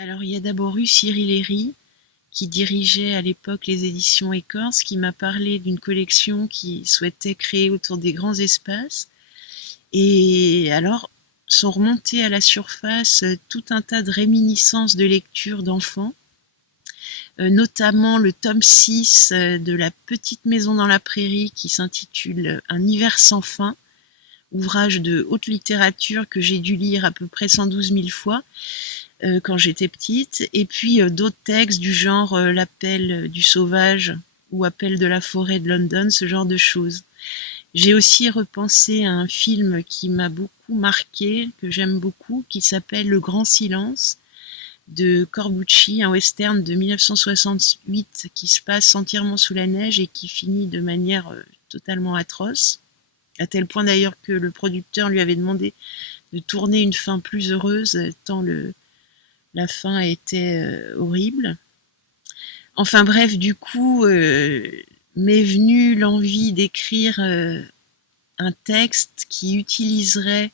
Alors, il y a d'abord eu Cyril Herry, qui dirigeait à l'époque les éditions Écorce, qui m'a parlé d'une collection qu'il souhaitait créer autour des grands espaces. Et alors, sont remontés à la surface tout un tas de réminiscences de lecture d'enfants, notamment le tome 6 de La Petite Maison dans la Prairie, qui s'intitule Un hiver sans fin, ouvrage de haute littérature que j'ai dû lire à peu près 112 000 fois quand j'étais petite, et puis d'autres textes du genre L'appel du sauvage ou Appel de la forêt de London, ce genre de choses. J'ai aussi repensé à un film qui m'a beaucoup marqué, que j'aime beaucoup, qui s'appelle Le Grand Silence, de Corbucci, un western de 1968 qui se passe entièrement sous la neige et qui finit de manière totalement atroce, à tel point d'ailleurs que le producteur lui avait demandé de tourner une fin plus heureuse, tant la fin était horrible. Enfin bref, du coup, m'est venue l'envie d'écrire un texte qui utiliserait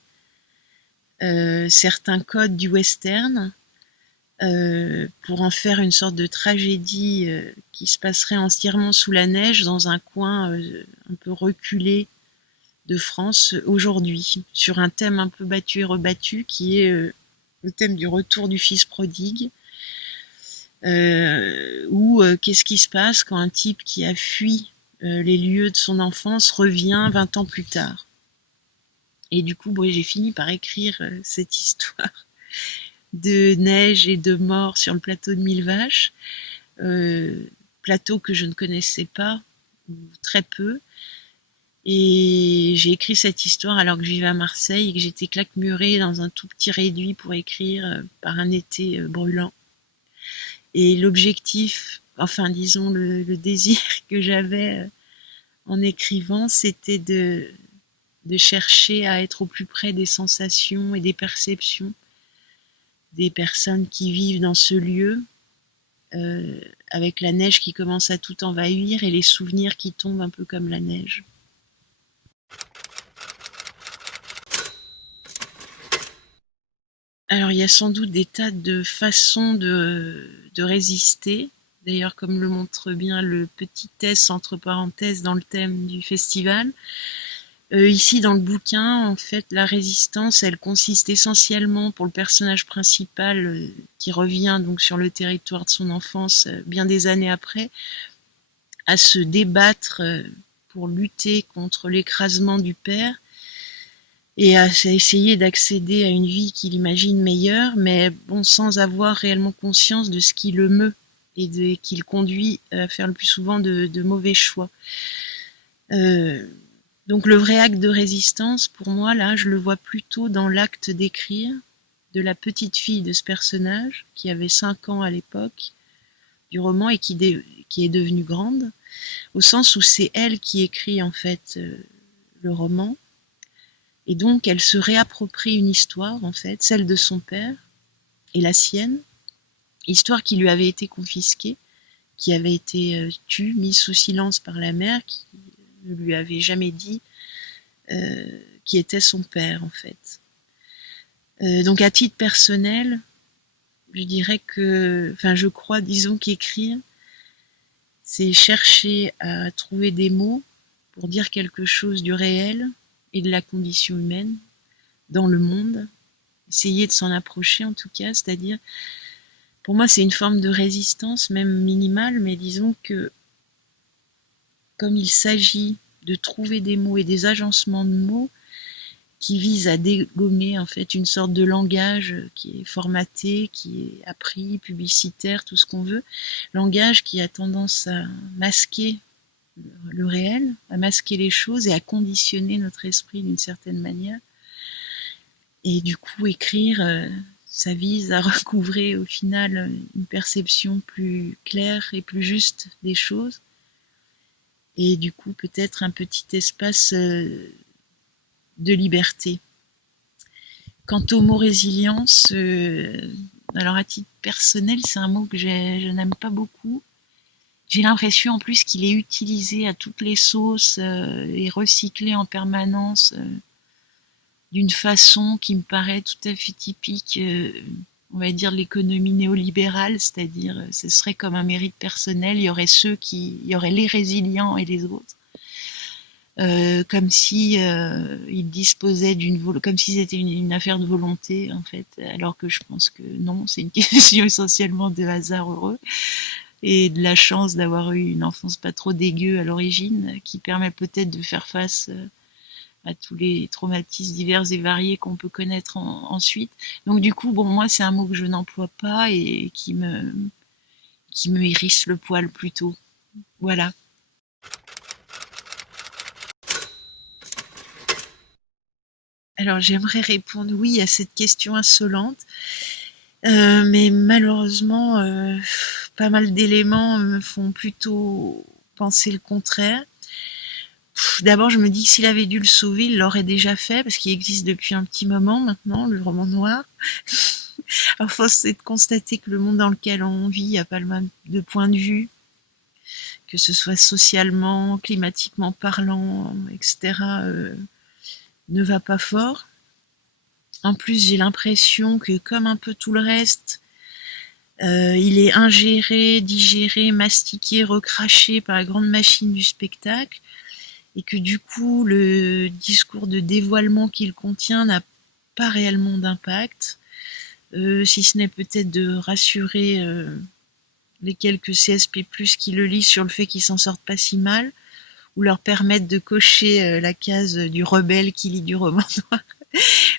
certains codes du western pour en faire une sorte de tragédie qui se passerait entièrement sous la neige dans un coin un peu reculé de France aujourd'hui, sur un thème un peu battu et rebattu qui est le thème du retour du fils prodigue, ou qu'est-ce qui se passe quand un type qui a fui les lieux de son enfance revient 20 ans plus tard. Et du coup, bon, j'ai fini par écrire cette histoire de neige et de mort sur le plateau de Mille Vaches, plateau que je ne connaissais pas, ou très peu. Et j'ai écrit cette histoire alors que je vivais à Marseille et que j'étais claquemurée dans un tout petit réduit pour écrire par un été brûlant. Et l'objectif, enfin disons le désir que j'avais en écrivant, c'était de chercher à être au plus près des sensations et des perceptions des personnes qui vivent dans ce lieu, avec la neige qui commence à tout envahir et les souvenirs qui tombent un peu comme la neige. Alors il y a sans doute des tas de façons de résister. D'ailleurs, comme le montre bien le petit S entre parenthèses dans le thème du festival. Ici, dans le bouquin, en fait, la résistance, elle consiste essentiellement pour le personnage principal qui revient donc sur le territoire de son enfance bien des années après, à se débattre pour lutter contre l'écrasement du père et à essayer d'accéder à une vie qu'il imagine meilleure, mais bon, sans avoir réellement conscience de ce qui le meut et qui le conduit à faire le plus souvent de mauvais choix. Donc le vrai acte de résistance, pour moi, là, je le vois plutôt dans l'acte d'écrire de la petite fille de ce personnage, qui avait 5 ans à l'époque du roman et qui est devenue grande, au sens où c'est elle qui écrit en fait le roman. Et donc elle se réapproprie une histoire, en fait, celle de son père et la sienne, histoire qui lui avait été confisquée, qui avait été tue, mise sous silence par la mère, qui ne lui avait jamais dit qui était son père, en fait. Donc à titre personnel, je dirais que, enfin je crois, disons qu'écrire, c'est chercher à trouver des mots pour dire quelque chose du réel et de la condition humaine dans le monde, essayer de s'en approcher en tout cas, c'est-à-dire, pour moi c'est une forme de résistance, même minimale, mais disons que comme il s'agit de trouver des mots et des agencements de mots qui visent à dégommer en fait une sorte de langage qui est formaté, qui est appris, publicitaire, tout ce qu'on veut, langage qui a tendance à masquer le réel, à masquer les choses et à conditionner notre esprit d'une certaine manière. Et du coup, écrire, ça vise à recouvrer au final une perception plus claire et plus juste des choses. Et du coup, peut-être un petit espace de liberté. Quant au mot résilience, alors à titre personnel, c'est un mot que je n'aime pas beaucoup. J'ai l'impression en plus qu'il est utilisé à toutes les sauces et recyclé en permanence d'une façon qui me paraît tout à fait typique on va dire, l'économie néolibérale, c'est-à-dire ce serait comme un mérite personnel, il y aurait il y aurait les résilients et les autres. Comme si ils disposaient comme si c'était une affaire de volonté en fait, alors que je pense que non, c'est une question essentiellement de hasard heureux et de la chance d'avoir eu une enfance pas trop dégueu à l'origine, qui permet peut-être de faire face à tous les traumatismes divers et variés qu'on peut connaître ensuite. Donc du coup, bon, moi, c'est un mot que je n'emploie pas et qui me hérisse le poil plutôt. Voilà. Alors j'aimerais répondre oui à cette question insolente, mais malheureusement, pas mal d'éléments me font plutôt penser le contraire. D'abord, je me dis que s'il avait dû le sauver, il l'aurait déjà fait, parce qu'il existe depuis un petit moment maintenant, le roman noir. Alors, force est de constater que le monde dans lequel on vit a pas le même de point de vue, que ce soit socialement, climatiquement parlant, etc., ne va pas fort. En plus, j'ai l'impression que, comme un peu tout le reste, il est ingéré, digéré, mastiqué, recraché par la grande machine du spectacle, et que du coup, le discours de dévoilement qu'il contient n'a pas réellement d'impact, si ce n'est peut-être de rassurer les quelques CSP+, qui le lisent sur le fait qu'ils s'en sortent pas si mal, ou leur permettre de cocher la case du rebelle qui lit du roman noir.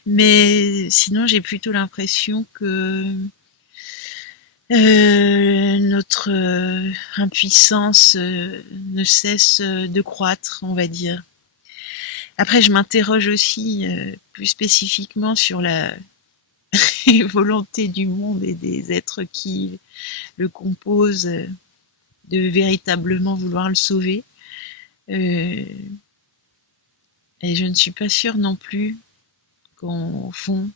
Mais sinon, j'ai plutôt l'impression que notre impuissance ne cesse de croître, on va dire. Après, je m'interroge aussi plus spécifiquement sur la volonté du monde et des êtres qui le composent de véritablement vouloir le sauver. Et je ne suis pas sûre non plus qu'au fond,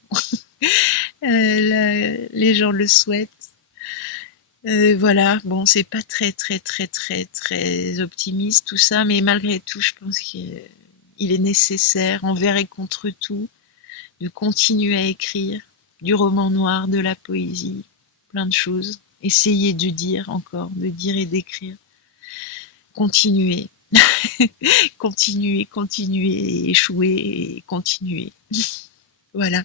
les gens le souhaitent. Voilà, bon, c'est pas très optimiste tout ça, mais malgré tout, je pense qu'il est nécessaire, envers et contre tout, de continuer à écrire du roman noir, de la poésie, plein de choses. Essayer de dire encore, de dire et d'écrire. Continuer. Continuer, échouer et continuer. Voilà.